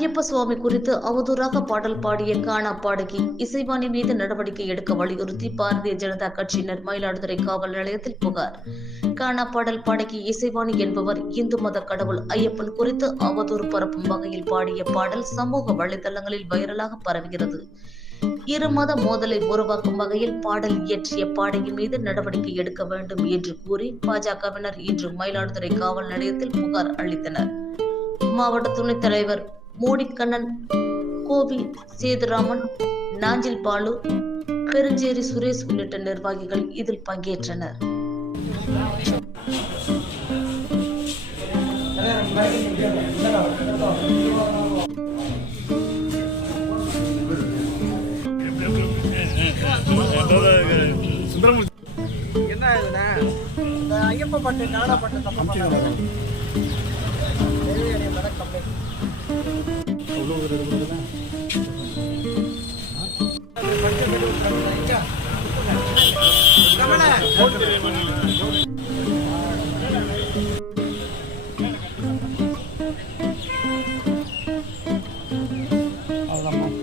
ஐயப்ப சுவாமி குறித்து அவதூறாக பாடல் பாடிய கானா பாடகி இசைவாணி மீது நடவடிக்கை எடுக்க வலியுறுத்தி பாரதிய ஜனதா கட்சியினர் மயிலாடுதுறை காவல் நிலையத்தில் புகார். கானா பாடல் பாடகி இசைவாணி என்பவர் இந்து மத கடவுள் ஐயப்பன் குறித்து அவதூறு பரப்பும் வகையில் பாடிய பாடல் சமூக வலைதளங்களில் வைரலாக பரவுகிறது. இரு மத மோதலை உருவாக்கும் வகையில் பாடல் இயற்றிய பாடகி மீது நடவடிக்கை எடுக்க வேண்டும் என்று கூறி பாஜகவினர் இன்று மயிலாடுதுறை காவல் நிலையத்தில் புகார் அளித்தனர். மாவட்ட துணைத் தலைவர் மோடிக்கண்ணன் கோவி சேதுராமன் நாஞ்சில் பாலு பெருஞ்சேரி சுரேஷ் உள்ளிட்ட நிர்வாகிகள் இதில் பங்கேற்றனர். என்ன ஐயப்ப பட்டு நாடா பட்டு தப்பா கமல.